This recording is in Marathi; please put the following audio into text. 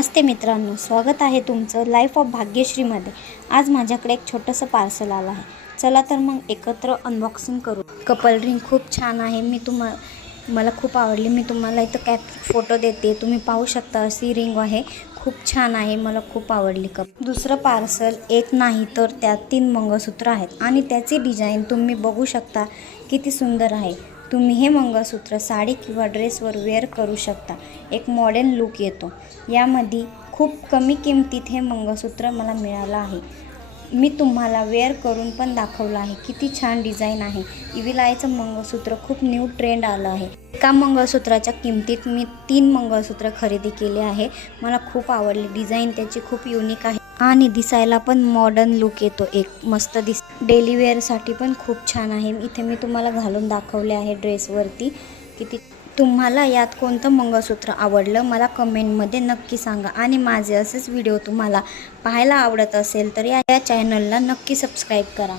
नमस्ते मित्रांनो, स्वागत आहे तुमचं लाईफ ऑफ भाग्यश्रीमध्ये। आज माझ्याकडे एक छोटंसं पार्सल आलं आहे। चला तर मग एकत्र अनबॉक्सिंग करू। कपल रिंग खूप छान आहे, मला खूप आवडली। मी तुम्हाला इथं फोटो देते, तुम्ही पाहू शकता। अशी रिंग आहे, खूप छान आहे, मला खूप आवडली। दुसरं पार्सल एक नाही तर त्यात 3 मंगळसूत्र आहेत आणि त्याची डिझाईन तुम्ही बघू शकता, किती सुंदर आहे। तुम्ही हे मंगळसूत्र साडी किंवा ड्रेसवर वेअर करू शकता, एक मॉडर्न लुक येतो। यामध्ये खूप कमी किमतीत हे मंगळसूत्र मला मिळालं आहे। मी तुम्हाला वेअर करून पण दाखवलं आहे, किती छान डिझाईन आहे। इव्हिल आयचं मंगळसूत्र खूप न्यू ट्रेंड आलं आहे। एका मंगळसूत्राच्या किमतीत मी 3 मंगळसूत्र खरेदी केले आहे। मला खूप आवडले, डिझाईन त्याची खूप युनिक आहे आणि दिसायला पण मॉडर्न लुक येतो, एक मस्त डेली वेअरसाठी पण खूप छान आहे। इथे मी तुम्हाला घालून दाखवले आहे ड्रेसवरती। किती तुम्हाला यात कोणतं मंगळसूत्र आवडलं मला कमेंटमध्ये नक्की सांगा आणि माझे असेच व्हिडिओ तुम्हाला पाहायला आवडत असेल तर या चॅनलला नक्की सबस्क्राईब करा।